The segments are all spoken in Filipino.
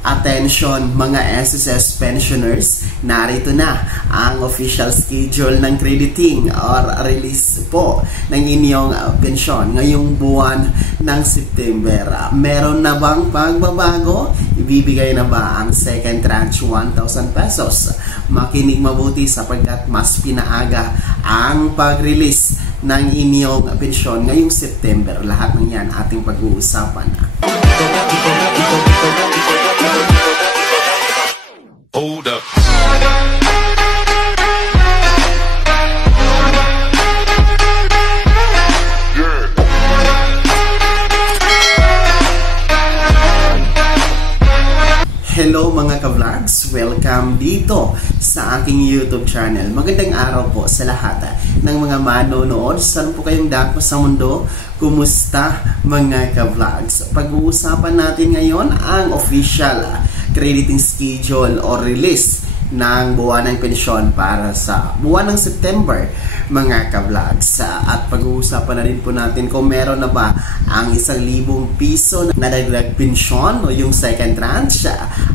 Attention mga SSS pensioners, narito na ang official schedule ng crediting or release po ng inyong pensyon ngayong buwan ng September. Meron na bang pagbabago? Ibibigay na ba ang second tranche 1,000 pesos? Makinig mabuti sapagkat mas pinaaga ang pag-release ng inyong pensyon ngayong September. Lahat ng yan ating pag-uusapan. Hold up. Hello mga ka-vlogs! Welcome dito sa aking YouTube channel. Magandang araw po sa lahat ng mga manonood. Saan po kayong dako sa mundo? Kumusta mga ka-vlogs? Pag-uusapan natin ngayon ang official crediting schedule or release ng buwan ng pensyon para sa buwan ng September mga ka-vlogs. At pag-uusapan na rin po natin kung meron na ba ang 1,000 piso na dagdag pensyon o yung second tranche.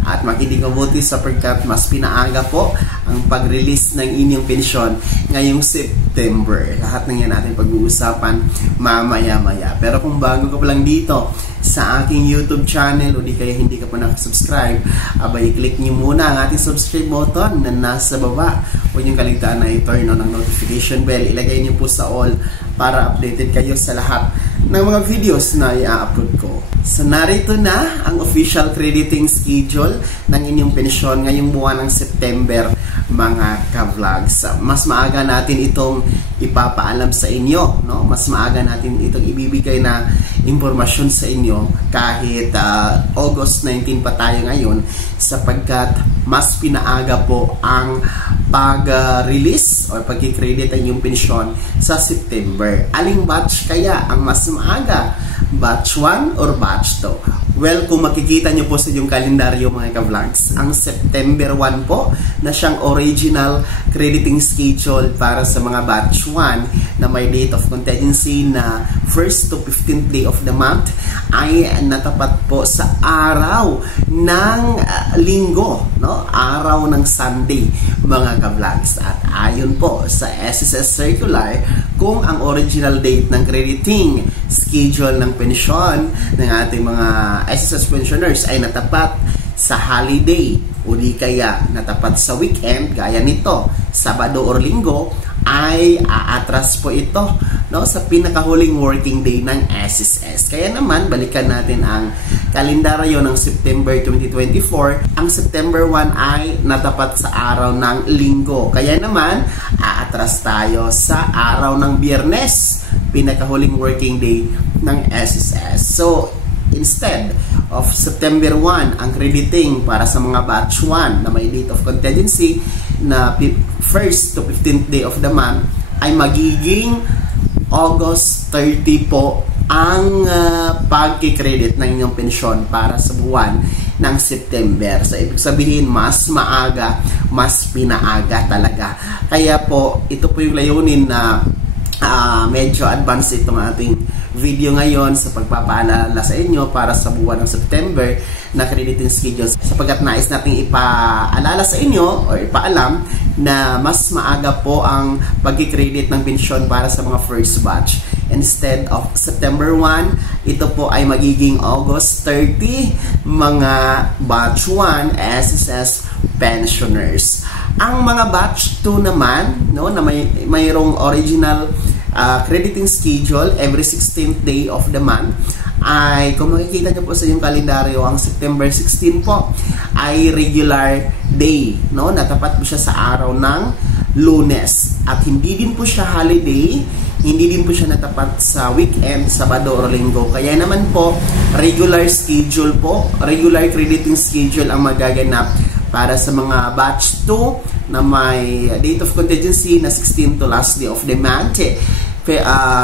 At makinig mabuti sapagkat mas pinaaga po ang pag-release ng inyong pensyon ngayong September. Lahat ng yan natin pag-uusapan mamaya-maya. Pero kung bago ka pa lang dito sa aking YouTube channel o di kaya hindi ka pa nakasubscribe, abay click nyo muna ang ating subscribe button na nasa baba. Huwag nyo kaligtaan na i-turn on ang notification bell. Ilagay nyo po sa all para updated kayo sa lahat ng mga videos na i-upload ko. So narito na ang official crediting schedule ng inyong pensyon ngayong buwan ng September mga ka-vlogs. Mas maaga natin itong ipapaalam sa inyo, no? Mas maaga natin itong ibibigay na impormasyon sa inyo kahit August 19 pa tayo ngayon sapagkat mas pinaaga po ang pag-release o pag-credit ang inyong pensyon sa September. Aling batch kaya ang mas maaga? Batch 1 or batch 2? Well, kung makikita nyo po sa inyong kalendaryo mga ka-vlogs, ang September 1 po na siyang original crediting schedule para sa mga batch 1 na may date of contingency na 1st to 15th day of the month ay natapat po sa araw ng linggo, no? Araw ng Sunday mga ka-vlogs. At ayon po sa SSS Circular, kung ang original date ng crediting schedule ng pensyon ng ating mga SSS pensioners ay natapat sa holiday o di kaya natapat sa weekend gaya nito, Sabado or Linggo, ay aatras po ito, no, sa pinakahuling working day ng SSS. Kaya naman, balikan natin ang kalendaryo ng September 2024. Ang September 1 ay natapat sa araw ng Linggo. Kaya naman, aatras tayo sa araw ng Biyernes, pinakahuling working day ng SSS. So, instead of September 1, ang crediting para sa mga batch 1 na may date of contingency na 1st to 15th day of the month ay magiging August 30 po ang pagkikredit ng inyong pensyon para sa buwan ng September. So, ibig sabihin, mas maaga, mas pinaaga talaga. Kaya po, ito po yung layunin na medyo advanced itong ating video ngayon sa pagpapaalala sa inyo para sa buwan ng September na crediting schedule sapagkat nais nating ipaalala sa inyo o ipaalam na mas maaga po ang pag-credit ng pensyon para sa mga first batch. Instead of September 1, ito po ay magiging August 30 mga batch 1 SSS pensioners. Ang mga batch 2 naman, no, na mayroong original crediting schedule every 16th day of the month ay, kung makikita nyo po sa inyong kalendaryo, ang September 16 po ay regular day, no? Natapat po siya sa araw ng Lunes at hindi din po siya holiday, hindi din po siya natapat sa weekend, Sabado o Linggo. Kaya naman po, regular schedule po, regular crediting schedule ang magaganap para sa mga batch 2 na may date of contingency na 16 to last day of the month.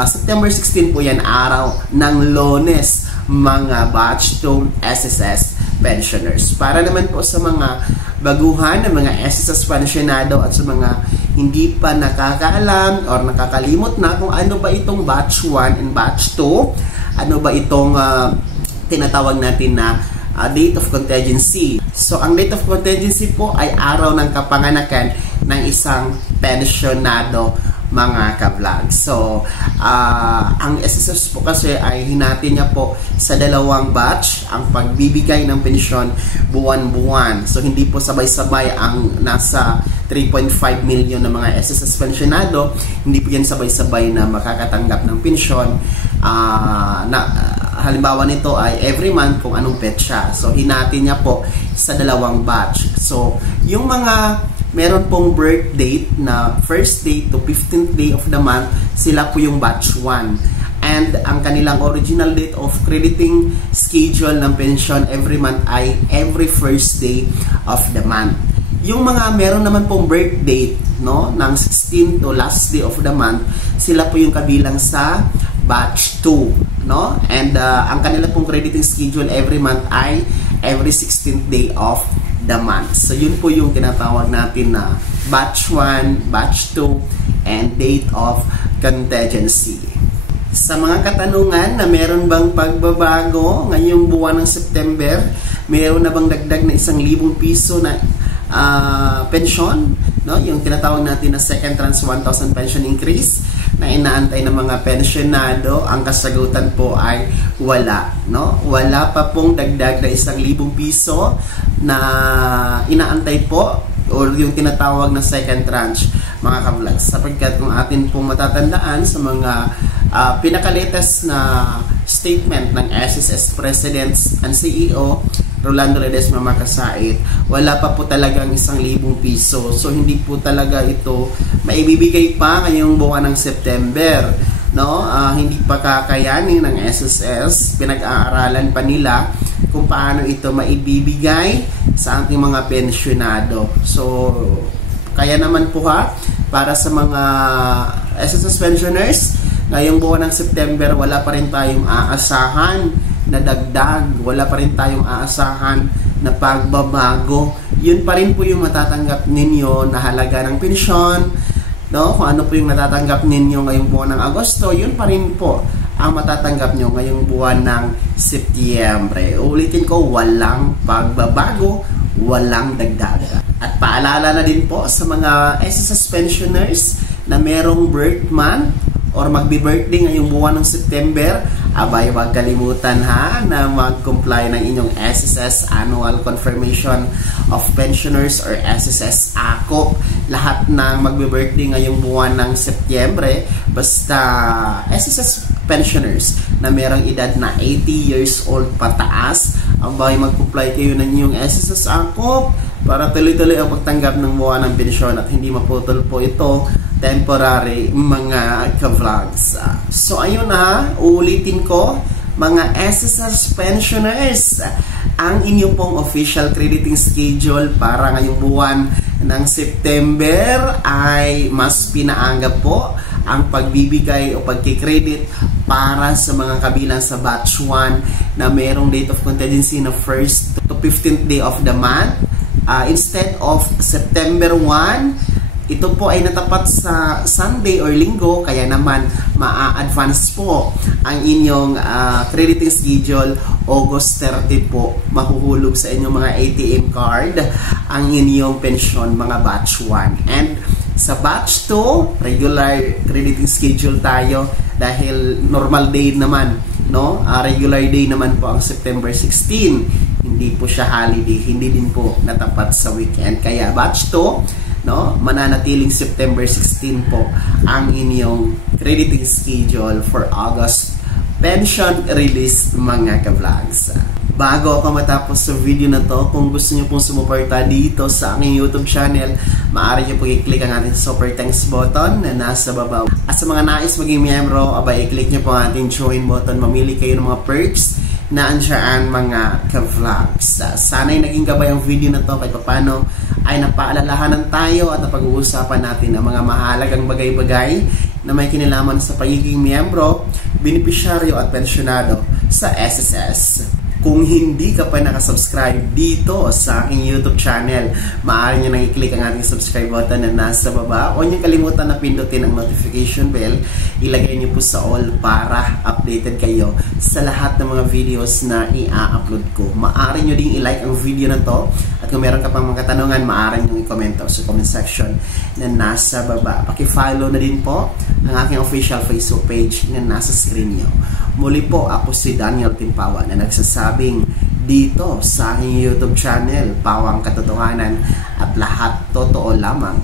September 16 po yan, araw ng Lunes, mga batch 2 SSS pensioners. Para naman po sa mga baguhan ng mga SSS pensionado at sa mga hindi pa nakakaalam or nakakalimot na kung ano ba itong batch 1 and batch 2, ano ba itong tinatawag natin na date of contingency. So, ang date of contingency po ay araw ng kapanganakan ng isang pensyonado, mga ka-vlog. So, ang SSS po kasi ay hinati niya po sa 2 batch ang pagbibigay ng pensyon buwan-buwan. So, hindi po sabay-sabay ang nasa 3.5 million na mga SSS pensyonado, hindi po yan sabay-sabay na makakatanggap ng pensyon. Halimbawa nito ay every month kung anong petsa. So, hinati niya po sa 2 batch. So, yung mga meron pong birth date na first day to 15th day of the month, sila po yung batch 1. And ang kanilang original date of crediting schedule ng pension every month ay every first day of the month. Yung mga meron naman pong birth date, no, ng 16 to last day of the month, sila po yung kabilang sa batch 2, no? And ang kanila pong crediting schedule every month ay every 16th day of the month. So, yun po yung tinatawag natin na batch 1, batch 2, and date of contingency. Sa mga katanungan na meron bang pagbabago ngayong buwan ng September, meron na bang dagdag na 1,000 piso na pension, no? Yung tinatawag natin na second tranche 1,000 pension increase na inaantay ng mga pensyonado, ang kasagutan po ay wala, no? Wala pa pong dagdag na 1,000 piso na inaantay po, or yung tinatawag na second tranche, mga ka-vlogs, sapagkat kung atin pong matatandaan sa mga pinaka-latest na statement ng SSS President and CEO Rolando Ledesma Makasait, wala pa po talagang 1,000 piso. So, hindi po talaga ito maibibigay pa ngayong buwan ng September, no? Hindi pa kakayanin ng SSS, pinag-aaralan pa nila kung paano ito maibibigay sa ating mga pensyonado. So, kaya naman po para sa mga SSS pensioners, ngayong buwan ng September, wala pa rin tayong aasahan na dagdag, wala pa rin tayong aasahan na pagbabago. Yun pa rin po yung matatanggap ninyo na halaga ng pensyon, no? Kung ano po yung natatanggap ninyo ngayong buwan ng Agosto, yun pa rin po ang matatanggap nyo ngayong buwan ng Setyembre. Ulitin ko, walang pagbabago, walang dagdag. At paalala na din po sa mga SSS pensioners na merong birth month or magbi-birthday ngayong buwan ng September, abay, huwag kalimutan na mag-comply ng inyong SSS Annual Confirmation of Pensioners or SSS ACOP. Lahat ng magbi-birthday ngayong buwan ng Setyembre, basta SSS pensioners na merong edad na 80 years old pataas, abay, mag-comply kayo ng inyong SSS ACOP para tuloy-tuloy ang pagtanggap ng buwan ng pensyon at hindi maputol po ito temporary, mga ka-vlogs. So, ayun uulitin ko, mga SSS pensioners, ang inyong pong official crediting schedule para ngayong buwan ng September ay mas pinaanga po ang pagbibigay o pagkikredit para sa mga kabilang sa batch 1 na mayroong date of contingency na 1st to 15th day of the month. Instead of September 1, ito po ay natapat sa Sunday or Linggo, kaya naman ma-advance po ang inyong crediting schedule. August 30 po mahuhulog sa inyong mga ATM card ang inyong pensyon, mga batch 1. And sa batch 2, regular crediting schedule tayo dahil normal day naman, no? Regular day naman po ang September 16. Hindi po siya holiday, hindi din po natapat sa weekend. Kaya batch 2, no, mananatiling September 16 po ang inyong crediting schedule for August pension release, mga ka-vlogs. Bago ako matapos sa video na to, kung gusto nyo pong sumuporta dito sa aking YouTube channel, maaari nyo pong i-click ang ating super thanks button na nasa baba. At sa mga nais maging miyembro, abay, i-click nyo po ang ating join button, mamili kayo ng mga perks na ansyan, mga ka-vlogs. Sana'y naging gabay ang video na to kahit papano ay napaalalahanan tayo at napag-uusapan natin ang mga mahalagang bagay-bagay na may kinalaman sa pagiging miyembro, benepisyaryo at pensyonado sa SSS. Kung hindi ka pa nakasubscribe dito sa aking YouTube channel, maaari nyo nang i-click ang ating subscribe button na nasa baba. Huwag nyo kalimutan na pindutin ang notification bell. Ilagay nyo po sa all para updated kayo sa lahat ng mga videos na i-upload ko. Maaari nyo ding i-like ang video na to. At kung meron ka pang mga katanungan, maaari nyo i-comment sa comment section na nasa baba. Paki-follow na din po ang aking official Facebook page na nasa screen nyo. Muli po, ako si Daniel Timpawa na nagsasabing dito sa aking YouTube channel, Pawang Katotohanan at lahat totoo lamang.